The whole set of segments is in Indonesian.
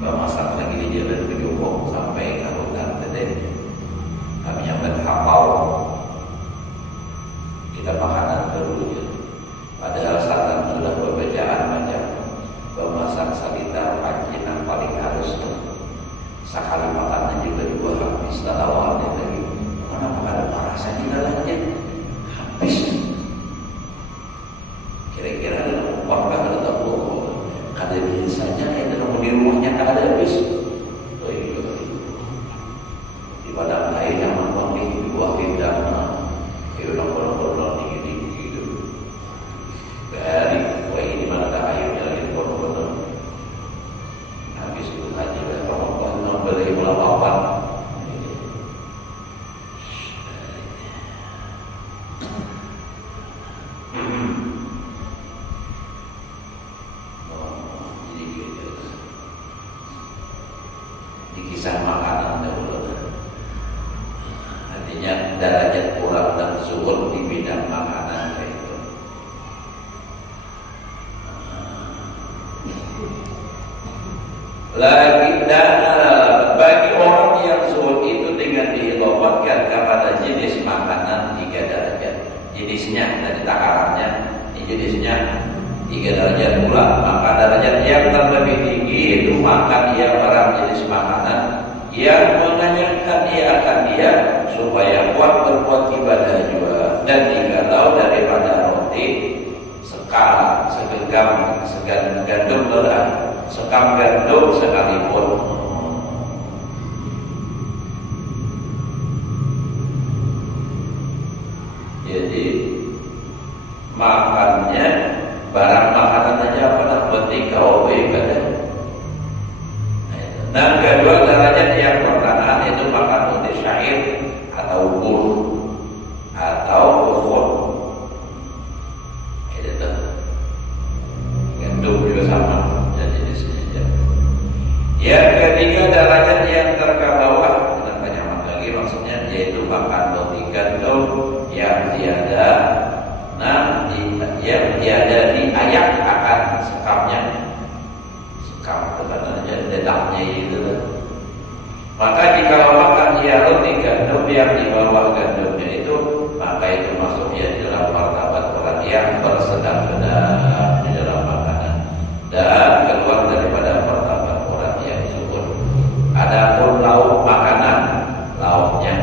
Masak lagi di jalan ke Joko sampai ke hutan tadi. Kami nyampe hafal. Kita makanan dulu ya. Padahal saat sudah berbacaan macam pemasak sekitar pancinan paling harus sekali makannya juga dua habis tak awalnya lagi. Mana makan parasan juga lah aja habis. Kira-kira ada upah kan ada tahu ada biasanya kayak dalam di rumahnya kan ada habis. Oh iya. Di padang air yang mampu di buah pindang, itu orang-orang ini gitu. Dari wah ini mana ada airnya lagi di pondok-pondok. Habis itu aja lah orang-orang beli melawan. Kisah makanan dahulu. Artinya derajat kurang dan zuhud di bidang makanan itu. Lagi dan bagi orang yang zuhud itu dengan diilobatkan kepada jenis makanan 3 derajat. Jenisnya dari takarannya, jenisnya 3 derajat pula. Maka derajat yang terlebih tinggi itu makan ia barang jenis makanan yang mengenyangkan ia akan dia supaya kuat berbuat ibadah juga. Dan jikalau daripada roti sekam gandum berat, sekam gandum sekalipun, jadi makannya barang makanan aja pernah penting kau ibadah. Nah, kedua derajat yang pertengahan itu makan roti syair atau bur atau bukhur. Itu gandum juga sama jenisnya. Yang ketiga derajat yang terbawah, dan banyak lagi maksudnya, yaitu makan roti gandum yang tiada, yang tiada diayak akan sekamnya. Sekam sebenarnya dedaknya itu. Maka jika makan ia roti gandum yang di bawah gandumnya itu, maka itu masuk ya di dalam martabat orang yang bersedap-sedap di dalam makanan dan keluar daripada martabat orang yang syukur. Adapun lauk makanan, lauknya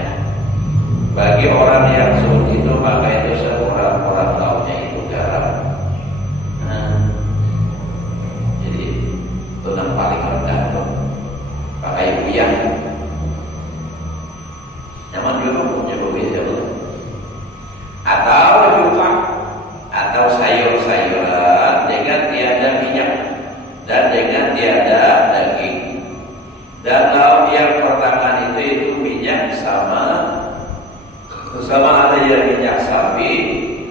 bagi orang yang syukur itu, maka itu seorang lauknya itu garam. Jadi itu yang paling rendah tuh pakai buyang. Nyaman juga punya begitu ya. Atau juga atau sayur-sayuran dengan tiada minyak dan dengan tiada daging. Dan lauk yang pertengahan itu minyak sama ada yang minyak sapi,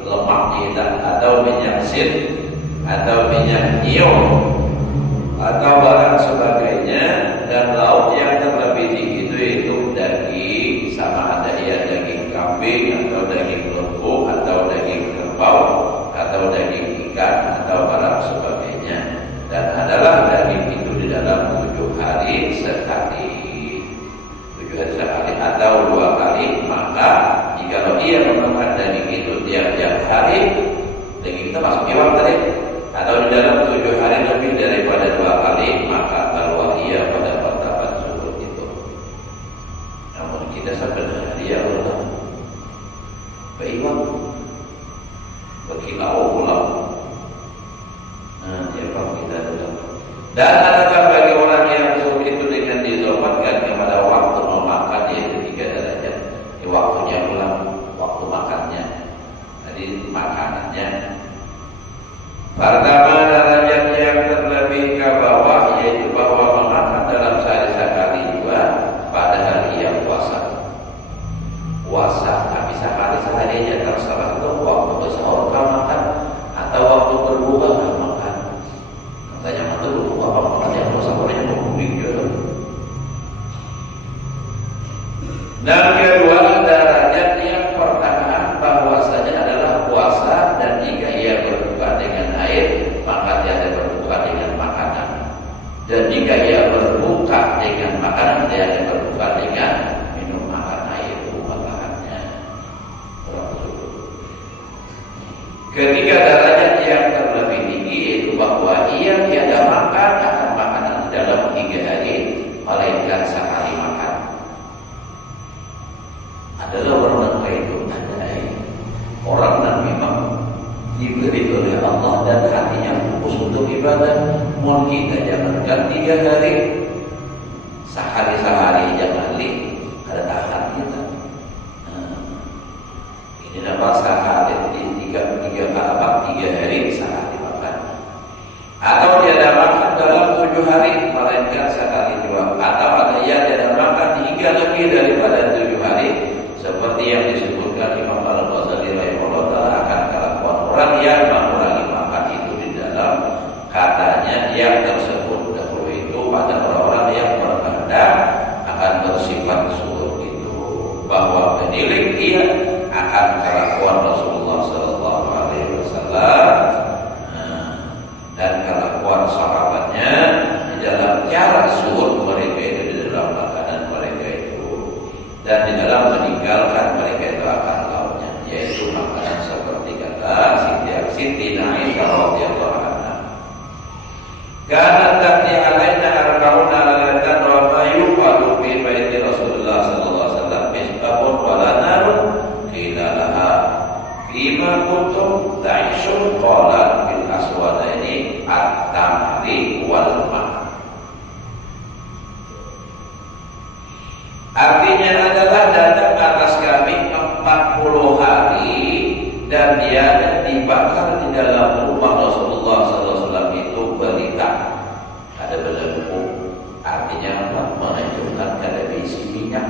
lemak tidak, atau minyak zit, atau minyak nio, atau barang sebagainya. Dan lauk yang terlebih tinggi itu daging, sama ada ya daging kambing atau daging lembu atau daging kerbau atau daging ikan atau barang sebagainya. Dan adalah daging itu di dalam 7 hari sekali, 7 hari sekali atau 2 kali. Maka jika ia memakan daging itu tiap hari, daging itu masuk iwak tadi, atau di dalam 7 hari lebih daripada 2 kali, maka keluar ia pada martabat syukur itu. Namun kita sebenarnya dia Allah beriman berkilau ulang. Nah, dia kalau kita dalam. Dan adakah bagi orang yang syukur itu dengan dizofatkan kepada waktu memakan, yaitu 3 derajat. Waktunya ulang, waktu makannya. Tadi makanannya. Pertama derajat yang terlebih ke bawah, yaitu bahwa memakan dalam sehari sekali juga, padahal ia puasa. Puasa, tak bisa hari seharinya terserah itu waktu bersahur kau makan atau waktu berbuka kau makan. Katanya waktu berbuka kau makan yang puasa 3 hari, sehari jangan ada tahan kita. Ini nama sehari tiga hari sehari makan. Atau tiada makan dalam 7 hari melainkan sekali dua. Atau ada yang tiada makan hingga lebih daripada 7 hari, seperti yang disebutkan Imam Al-Ghazali rahimahullah taala akan kelakuan orang yang mengurangi makan itu di dalam katanya yang tersebut dahulu itu pada orang-orang yang berkehendak akan bersifat suhur itu, bahwa menilik dia akan kelakuan Rasulullah sallallahu alaihi wasallam dan kelakuan sahabatnya di dalam cara suhur mereka itu, di dalam makanan mereka itu, dan di dalam meninggalkan mereka itu akan lauknya, yaitu makanan seperti kata Siti Aisyah radhiyallahu anha. Karena tadi alaina arba'una lalatan wa ma yuqalu fi baiti Rasulullah sallallahu alaihi wasallam misbahun wa la narun qila laha fima kuntum ta'ishun qala bil aswadaini at-tamri wal ma'. Artinya adalah datang atas kami 40 hari dan dia dibakar di dalam rumah Rasulullah SAW itu berita ada belenggu. Artinya apa? Menunjukkan ada isi minyak.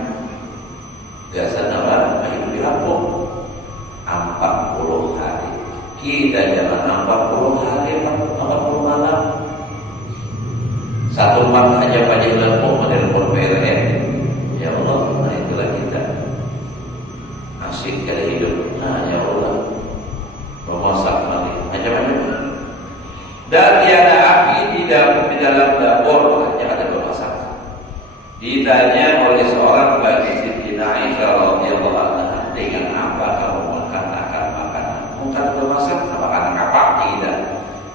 Biasa nama hidup di kampung 40 hari. Kita jangan 40 hari, 40 malam. Satu malam aja pada belenggu menelpon PLN. Ya Allah, nah itulah kita asik kali hidup. Nah ya Allah, memasak lagi macam-macam. Dan tiada api di dalam dapur, hanya ada memasak. Ditanya oleh seorang bagi Siti Aisyah radhiyallahu anha, dengan apa kamu makan makanan? Bukan memasak, makan apa tidak?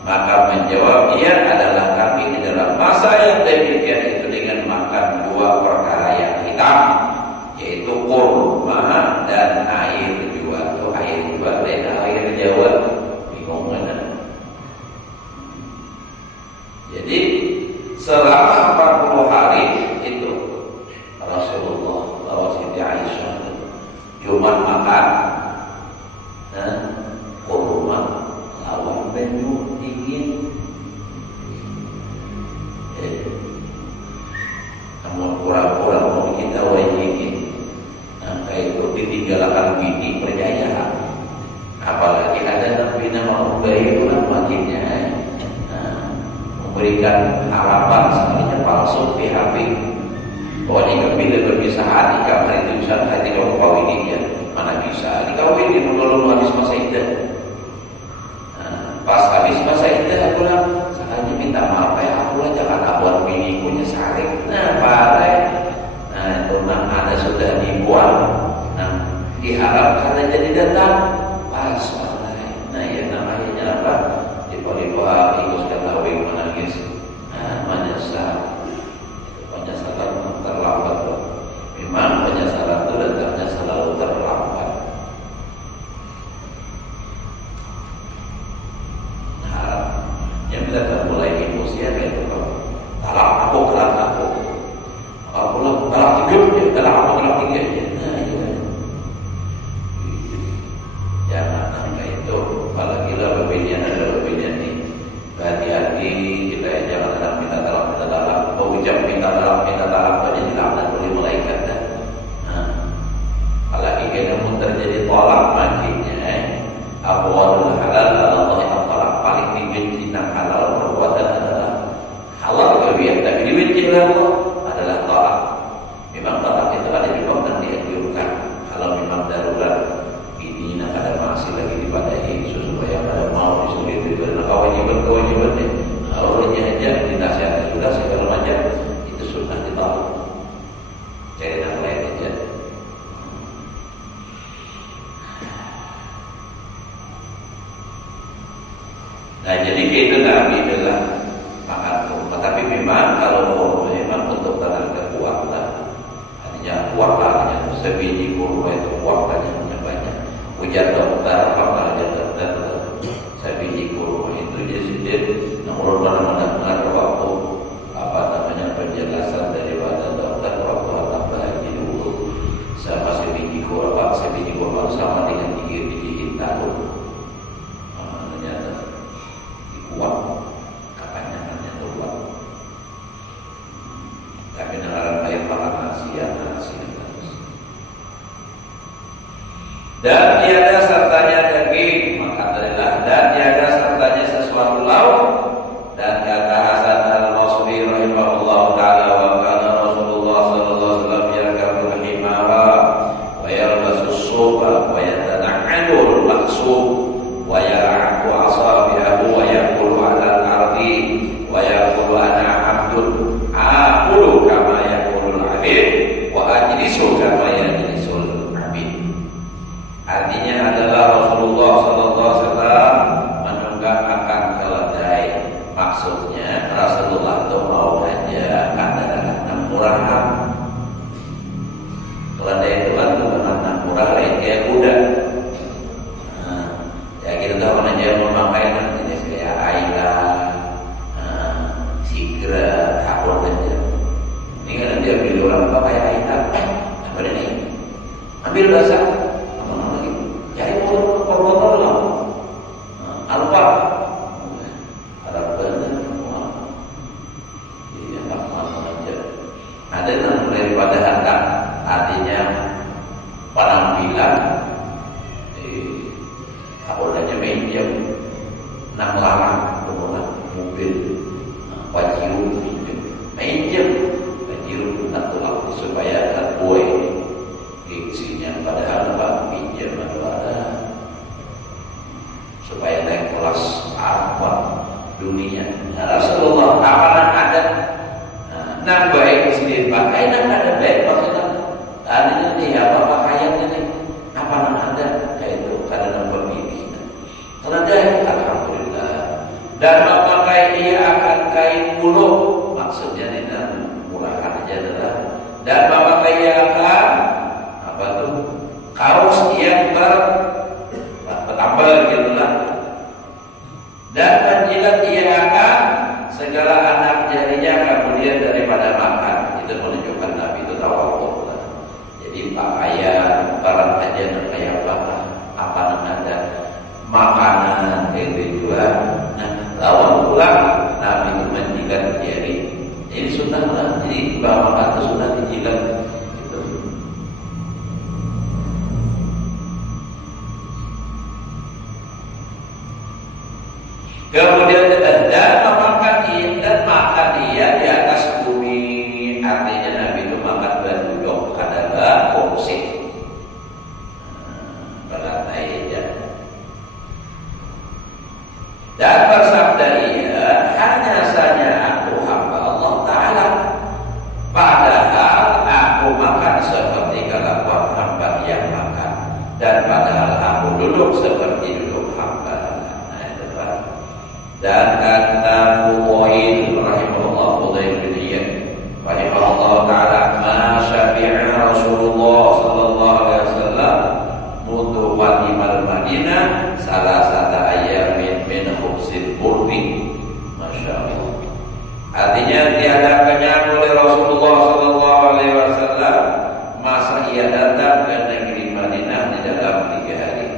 Maka menjawab dia adalah kami di dalam masa yang demikian itu dengan makan 2 perkara yang hitam, yaitu kurma dan air jua. Itu air jua dan air Jawa bingung mana. Jadi selama 40 hari itu Rasulullah bawa Siti Aisyah cuma makan kurma lawan penyu dingin. Namun kurang-kurang mau kita wajibin. Nah, kayak itu ditinggalkan bini percaya. Apalagi ada Nabi nama bayi itu kan makinnya memberikan harapan sebenarnya palsu PHP. Bahwa jika bila berpisah nikah hari itu bisa hati kamu kawin dia. Mana bisa dikawin di dulu habis masa iddah. Pas habis masa iddah pulang hanya minta maaf ya aku lah jangan abuan bini punya sarik. Nah parah. Nah itu ada sudah dibuang. Nah diharapkan aja jadi datang pas parah. Nah ya namanya apa? Dipa-dipa ikut ketahui menangis. Nah menyesal. Penyesalan terlambat. Memang penyesalan itu datangnya selalu terlambat. Yang kita tak mulai emosi ya itu talak aku talak tidur ya talak tidur ya. Nah ya jangan sampai itu. Apalagi lah berbeda ada berbeda nih. Hati-hati kita jangan ada minta talak ucap minta talak aja dilaknat oleh malaikat dah. Apalagi kalau terjadi tolak makinnya abwalul halal Allah yang talak paling dibenci dan halal perbuatan adalah halal kebiasaan tapi dibenci oleh Allah adalah talak. Memang talak itu ada juga yang dianjurkan kalau memang darurat ini nak ada masih lagi dipadahi sesuai yang ada mau disuruh itu karena kewajiban Allahnya aja dinasihati sudah segala macam itu sunnah ditolak. Cari yang lain aja. Nah jadi itu Nabi adalah makan kurma. Tapi memang kalau kurma memang untuk tenaga kuat lah. Artinya kuat lah. Artinya sebiji kurma itu kuat banyak. Ujar dokter apa aja dokter sebiji kurma itu dia sedih. Nomor mana waktu apa Dan tiada sertanya daging, maka adalah dan tiada sertanya sesuatu lauk. Dan kata Hasan al-Basri rahimahullah taala, wa kana Rasulullah sallallahu alaihi wasallam yarkabul himara wa yalbasu as-suba wa yatana'adu al-maqsub wa yar'aqu asabi'ahu wa yaqulu 'ala al-ardi wa yaqulu ana 'abdun aqulu kama yaqulu al-'abid wa ajlisu kama yajlisul 'abid. Artinya adalah Rasulullah sallallahu alaihi wasallam menunggak akan keledai. Maksudnya Rasulullah itu mau aja kata-kata murah. Keledai itu kan bukan murah lain kayak kuda. Ya kita tahu kan aja mau makan jenis kayak Ayla, Sigra, Hakor aja. Ini kan dia beli orang pakai Ayla, apa ini? Ambil bahasa. Jadi motor lah, Alfa, Arab benar, jadi apa aja. Ada yang daripada harga, artinya penampilan, apalagi media, enam larang, mobil, pajiru, meja, pajiru tak tulak supaya tak boleh. Isinya padahal apa pinjam ada supaya naik kelas apa dunia. Nah, Rasulullah apalan ada nang baik sendiri pakai nang ada baik maksudnya adanya dia apa pakaiannya nih apa nang ada kayak itu karena berpikir keledai alhamdulillah dan memakai ia akan kain bulu maksudnya ini murahan aja adalah dan memakai ia akan kaos yang bertambal gitulah dan menjilat ia akan segala anak jarinya kemudian daripada makan. Itu menunjukkan Nabi itu tawakal. Jadi pakaian barang aja kayak apa ada makanan itu juga. Nah lawan pulang Nabi itu menjilat jari. Jadi sunnah lah. Jadi bahwa makan itu sunnah dijilat. Kemudian dan makan dia di atas bumi. Artinya Nabi itu makan berduduk adalah kursi berlantai ya. Dan bersabda ia, hanya saja aku hamba Allah Ta'ala, padahal aku makan seperti kelakuan hamba yang makan, dan padahal aku duduk seperti duduk hamba. Dan kata Fudail rahimahullah, Fudail bin Iyad rahimahullah ta'ala, ma syafi'a Rasulullah sallallahu alaihi wasallam mundu qadimal Madinah salasata ayamin min khubzil burdi. Masya Allah. Artinya tiada kenyang oleh Rasulullah sallallahu alaihi wasallam masa ia datang ke negeri Madinah di dalam 3 hari.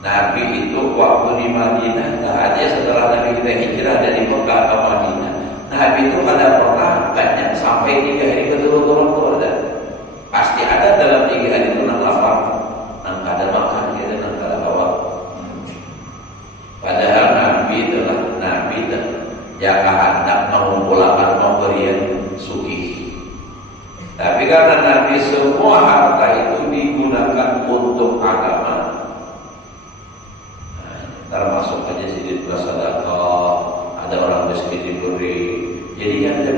Nabi itu waktu di Madinah, tak aja setelah Nabi kita hijrah dari Mekah ke Madinah, Nabi itu kada pernah banyak sampai 3 hari berturut-turut tuh ada. Pasti ada dalam 3 hari itu nang lapar, nang kada makan, kita nang kada bawa. Padahal Nabi jaka hendak mengumpulkan pemberian sugih. Tapi karena Nabi semua harta itu digunakan untuk agama. Termasuk aja sedikit bersedekah, ada orang miskin diberi. Jadi kan ada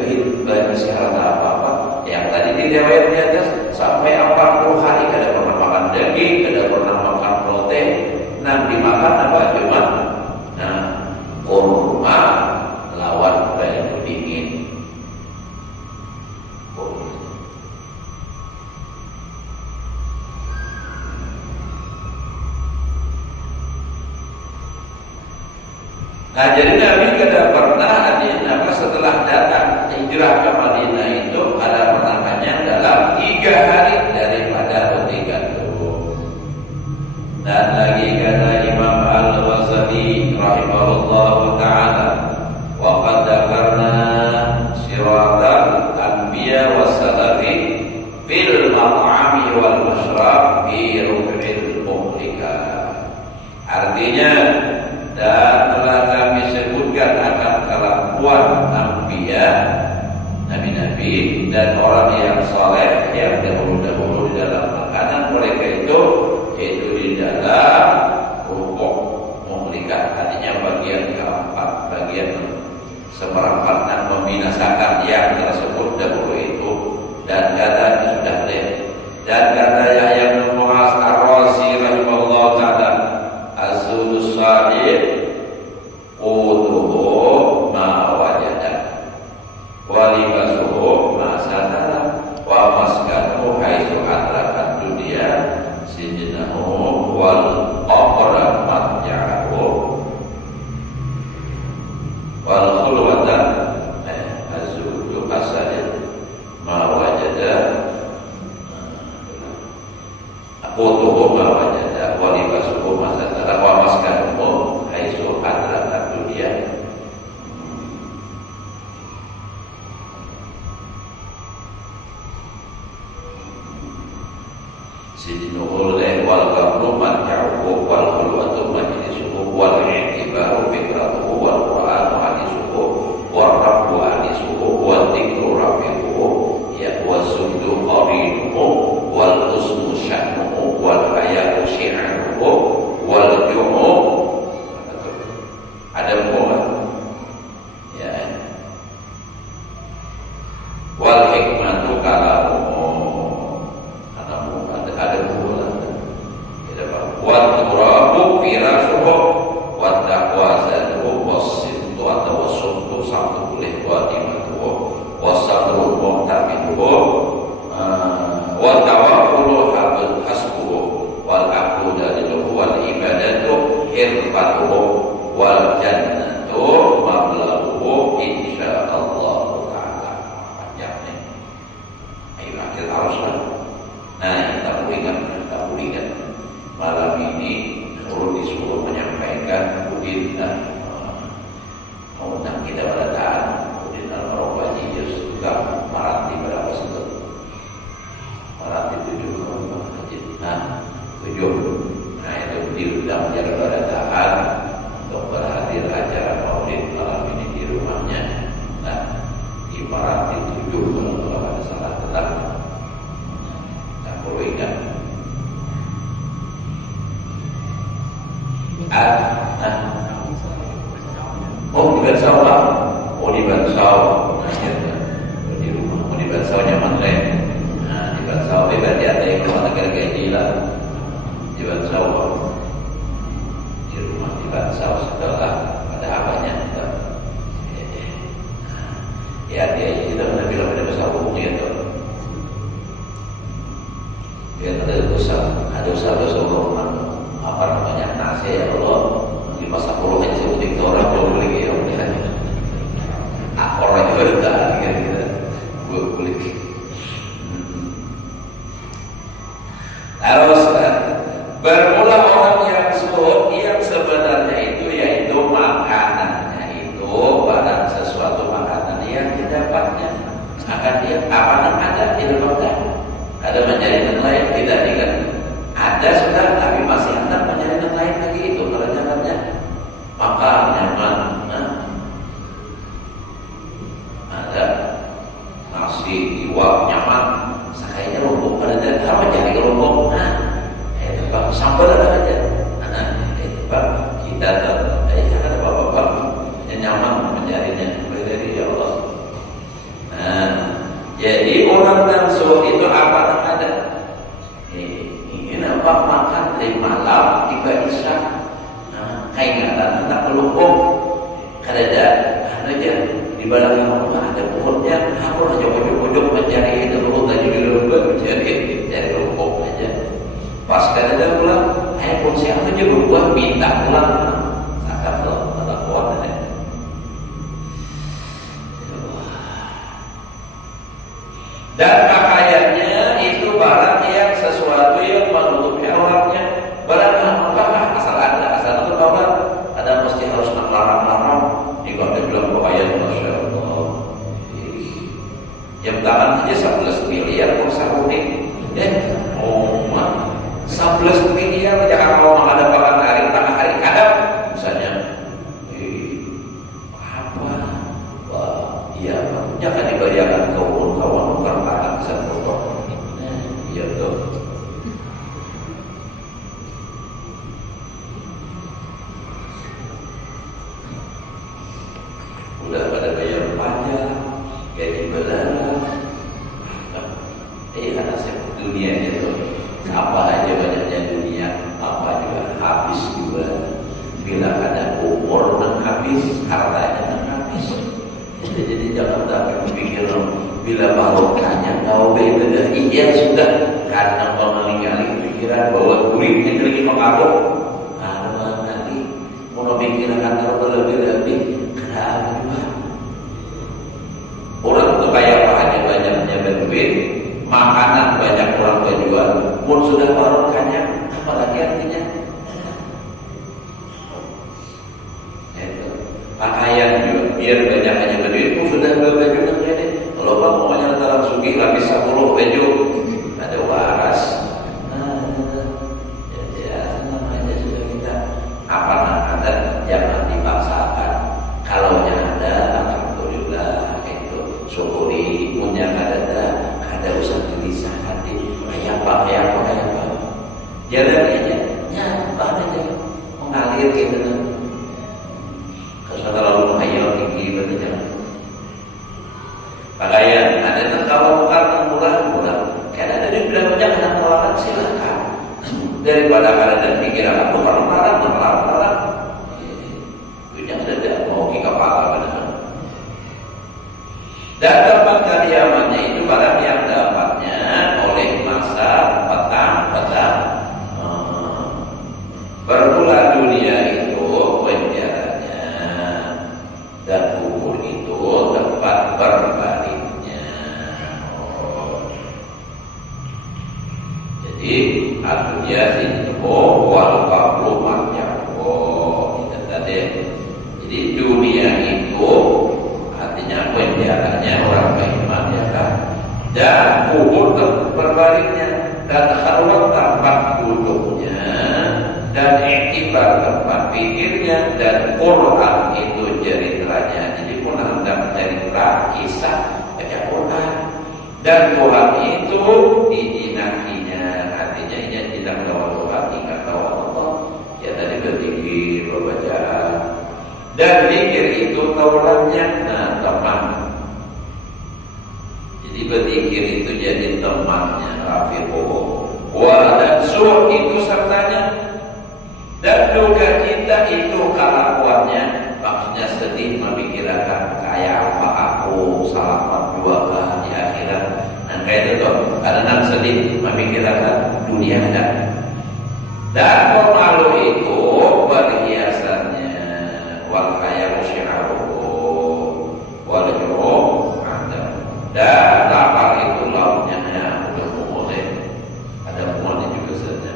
banyak syarat apa-apa. Yang tadi di riwayat di atas sampai 40 hari kada pernah makan daging, kada pernah makan protein. Nah dimakan apa cuma kurma lawan baju dingin. Nah jadi Nabi kada pernah setelah datang hijrah ke Madinah itu ada penangannya dalam 3 hari daripada roti gandum. Dan lagi kata Imam Al-Ghazali rahimahullah ta'ala, wa qad dzakarna siratal anbiya was salafi fil mat'ami wal mashrab fi rubil melihat. Artinya, dan telah kami sebutkan akan kelakuan anbiya, nabi-nabi dan orang yang saleh yang dahulu-dahulu di dalam makanan mereka itu, yaitu di dalam rukuk memelikat, tadinya bagian keempat, bagian seperempat dan membinasakan yang tersebut dahulu itu. Dan kata sudah deh. Dan kata Yahya bin Mu'adz Ar-Razi rahimahullah taala, az-zuhdus salih qutuhu ma wajada wa libasuhu ma satara wa maskanu haitsu adrakat dunya sijnahu wal qabra matja'ahu wal khulwata az-zuhdu as-salih ma wajada qutuhu ma wajada wa libasuhu ma satara wa maskanu haitsu adrakat dunya. Sidnuhul wal qabru matja'uhu wal khulwatu majlisuhu wal i'tibaru fikratuhu wal qur'anu hadisuhu wal rabbu hadisuhu wal dhikru rafiquhu ya wasudu qarinuhu wal husnu sya'nuhu wal haya'u syi'anuhu wal ju'u ada buah ya wal hikmatu kalamuhu ada buah wal turabu firashuhu wat taqwa zaduhu wasiddu atau wasuddu sabtu boleh wadimatuhu wasabru mu'tabiduhu wa tawakkulu hasbuhu wal aqlu daliluhu wal ibadatu irfatuhu wal jannatu mablaghuhu insyaallah taala. Panjang nih. Ayo akhir haruslah. Nah, tak boleh ingat malam ini Nurul disuruh menyampaikan Udin mengundang kita pada taat Udin al-Marawaji juga Marati berapa sebut Marati 7 nah 7 nah itu diundang menjadi pada taat untuk berhadir acara maulid malam ini di rumahnya. Nah di Marati 7 kalau ada salah telah tak perlu ingat. Oh di Bansau lah. Oh di Bansau. Di rumah. Oh di Bansau nyaman lah. Nah di Bansau berarti ada yang keluar negara gaji lah. Di Bansau. Di rumah di Bansau setelah ada apanya. Ya dia kita pernah bilang pada besar umum gitu. Dia ada usaha Allah apa namanya nasi ya Allah di masa puluh aja sebutin ke orang belum boleh ya udah orang juga udah kira-kira gue boleh terus bermula orang yang zuhud yang sebenarnya itu yaitu makanannya itu barang sesuatu makanan yang didapatnya akan dia apa ada di dalamnya ada menjadi lain tidak ingat ada sudah tapi masih ada penjalinan lain lagi itu kalau jangannya makan nyaman ada nasi iwak nyaman sakainya rumput pada dan apa jadi rumput itu pak sambal ada aja itu pak kita ada bapak-bapak yang nyaman menjadinya dari ya Allah. Jadi orang dan zuhud itu apa yang ada nampak makan dari malam tiba isya kaingatan tak kelumpuk kadada aja di belakang rumah ada pohonnya aku aja ujung-ujung mencari itu perut aja di rumah mencari kelumpuk aja pas kadada pulang pun siapa aja berubah minta pulang sakit loh ada kuat dan pakaiannya itu barang yang sesuatu yang menutupi auratnya. Barang apakah asal ada asal itu aurat ada mesti harus larang-larang. Jika ada bilang pakaian masya Allah jam tangan aja 11 miliar pun saruni oh man 11 miliar jangan mau bila barokahnya kau berbeda iya sudah karena kau meninggali pikiran bahwa guritnya lagi mengaruh ada nanti mau pikiran antara lebih-lebih karena apa orang itu kayak apa hanya banyaknya berduit makanan banyak orang berjual pun sudah barokahnya apalagi artinya pakaian juga biar banyak aja berduit pun sudah berbaju ini kalau bang maunya antara sugih habis 10 baju ada waras ya senang aja sudah kita apa ada jangan dipaksakan kalau ada alhamdulillah itu syukuri punya ada usah gelisah hati kayak apa jalan aja nyapa aja mengalir gitu kalau terlalu menghayal tinggi berarti jangan pakaian ada yang kalau bukan murah karena ada yang bilang banyak anak tawaran silakan daripada kalian pikiran aku kalau marah jangan ada mau ke kepala benar dan tempat kediamannya itu barang yang dapatnya oleh masa petang berbulan dunia itu penjaranya dan kubur itu tempat berbaringnya. Jadi dunia sini wal qabru marjaho itu tadi. Jadi dunia itu artinya penjaranya orang beriman ya kan. Dan kubur tempat berbaringnya dan khalwat tempat duduknya dan iktibar tempat pikirnya dan Quran itu ceritanya jadi pun hendak cerita kisah baca Quran dan Quran itu diinakinya artinya ini tidak tahu Tuhan ingat tahu Allah ya tadi berzikir bacaan dan zikir itu taulannya teman jadi berzikir itu jadi temannya rafiqoh dan sur itu sertanya dan duka kita itu kelakuannya maksudnya sedih memikirkan kayak apa aku salah dua di akhirat dan kayak itu tuh karena sedih memikirkan dunia dan pemalu itu berhiasannya wal khayal syi'aruhu wal ju'u anda dan lapar itu lauknya udah boleh ada mulanya juga saja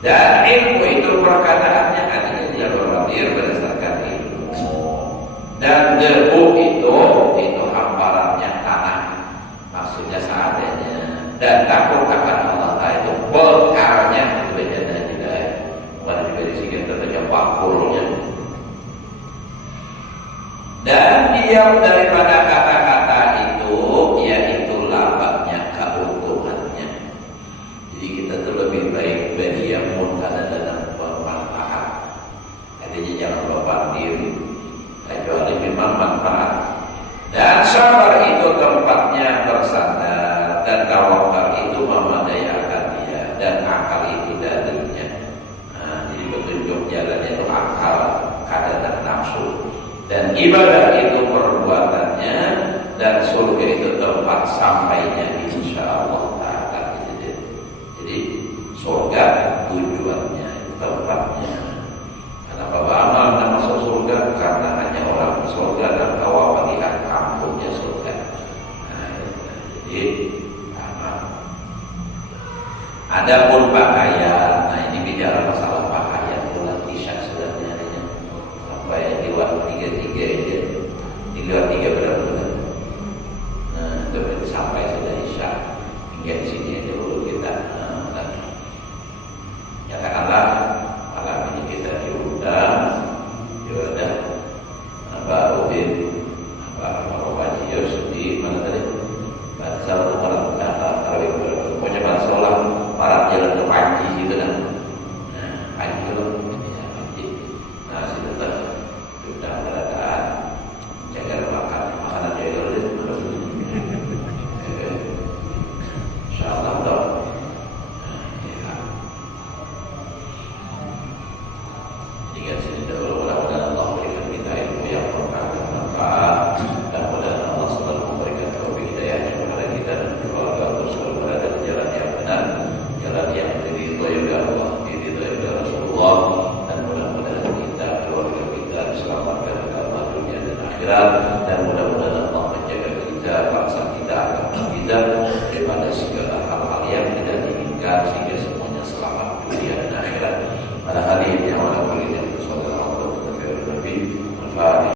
dan ilmu itu perkataannya artinya dia berpikir berdasarkan ilmu dan debu itu hamparannya tanah maksudnya seadanya dan takut akan Allah itu bekalnya itu beda juga bukan juga disini terbaca pakulnya dan diam daripada kata-kata itu yaitu lambatnya keuntungannya jadi kita tuh lebih baik berdiam karena dalam bermanfaat artinya jangan berpandir kecuali memang manfaat dan sabar itu tempatnya bersandar dan tawakal itu memadayakan dia dan akal itu darinya jadi petunjuk jalannya itu akal kadar dan nafsu dan ibadah itu perbuatannya dan surga itu tempat sampainya insyaallah ta'ala jadi surga tujuannya tempatnya kenapa beramal dan masuk surga karena hanya orang surga dan kawal melihat kampungnya surga jadi adapun pakaian ini bicara masalah pakaian bulan isya sebenarnya apa ya di waktu 33 itu di luar 3 benar-benar sampai sudah isya hingga di sini aja dulu kita katakanlah malam ini kita diundang ada Mbak Udin Pak Haji Yusuf di mana tadi bahasa orang tarawih pokoknya bahasa orang barat jalan ke Panji gitu kan Panji itu nah situ sudah keadaan jaga makanan jaga insyaallah akhirat, dan mudah-mudahan Allah menjaga kita, bangsa kita, agama kita daripada segala hal-hal yang tidak diinginkan.